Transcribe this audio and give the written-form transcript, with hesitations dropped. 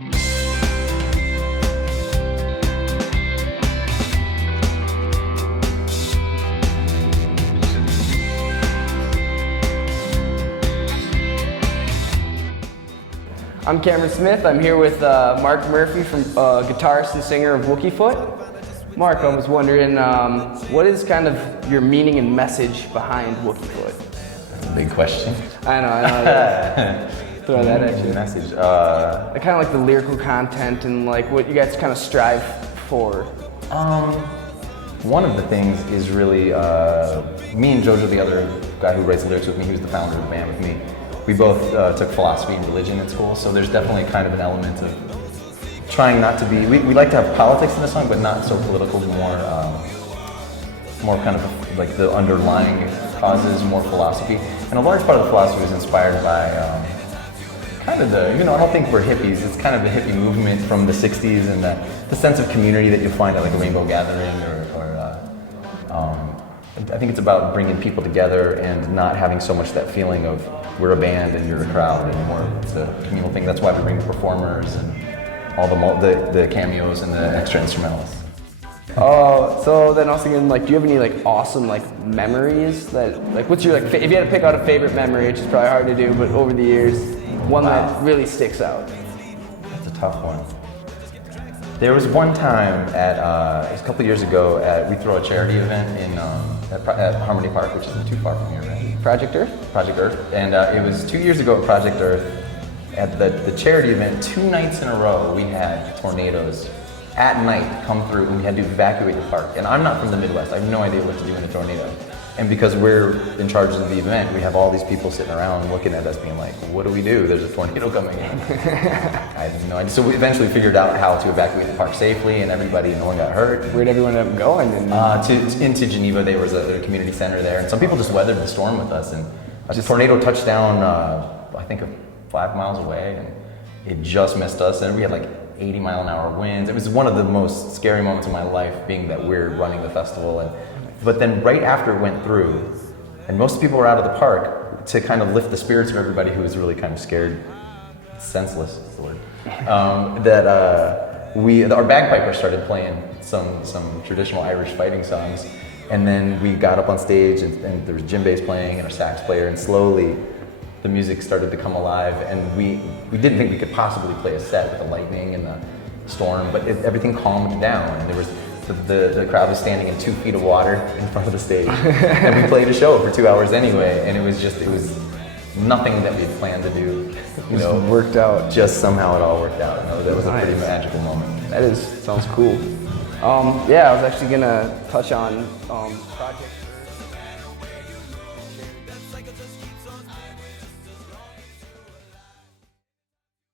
I'm Cameron Smith. I'm here with Mark Murphy, from guitarist and singer of Wookiefoot. Mark, I was wondering, what is kind of your meaning and message behind Wookiefoot? That's a big question. I know. Throw that at you. Message. Kind of like the lyrical content and like what you guys kind of strive for. One of the things is really me and Jojo, the other guy who writes the lyrics with me, he was the founder of the band with me. We both took philosophy and religion at school, so there's definitely kind of an element of trying not to be. We like to have politics in the song, but not so political. More kind of like the underlying causes, more philosophy. And a large part of the philosophy was inspired by kind of the, I don't think we're hippies. It's kind of the hippie movement from the '60s and the sense of community that you'll find at like a rainbow gathering I think it's about bringing people together and not having so much that feeling of we're a band and you're a crowd, and more the communal thing. That's why we bring performers and all the cameos and the extra instrumentals. Oh, so then I was thinking, like, do you have any like awesome like memories that what's your like if you had to pick out a favorite memory, which is probably hard to do, but over the years, one that really sticks out? That's a tough one. There was one time it was a couple years ago we throw a charity event at Harmony Park, which isn't too far from here, right? Project Earth? Project Earth. And it was 2 years ago at Project Earth. At the charity event, 2 nights in a row, we had tornadoes at night come through, and we had to evacuate the park. And I'm not from the Midwest. I have no idea what to do in a tornado. And because we're in charge of the event, we have all these people sitting around looking at us being like, what do we do? There's a tornado coming in. I have no idea. So we eventually figured out how to evacuate the park safely, and no one got hurt. Where'd everyone end up going? Into Geneva. There was a community center there, and some people just weathered the storm with us. And a tornado touched down, I think 5 miles away, and it just missed us. And we had like 80-mile-an-hour winds. It was one of the most scary moments of my life, being that we're running the festival. But then right after it went through, and most people were out of the park, to kind of lift the spirits of everybody who was really kind of scared, senseless is the word, our bagpipers started playing some traditional Irish fighting songs, and then we got up on stage and there was djembe bass playing and our sax player, and slowly the music started to come alive, and we didn't think we could possibly play a set with the lightning and the storm, but everything calmed down, and there was the crowd was standing in 2 feet of water in front of the stage, and we played a show for 2 hours anyway, and it was nothing that we had planned to do. It worked out. Just somehow it all worked out. That was a pretty magical moment. Sounds cool. Yeah, I was actually gonna touch on Project Earth.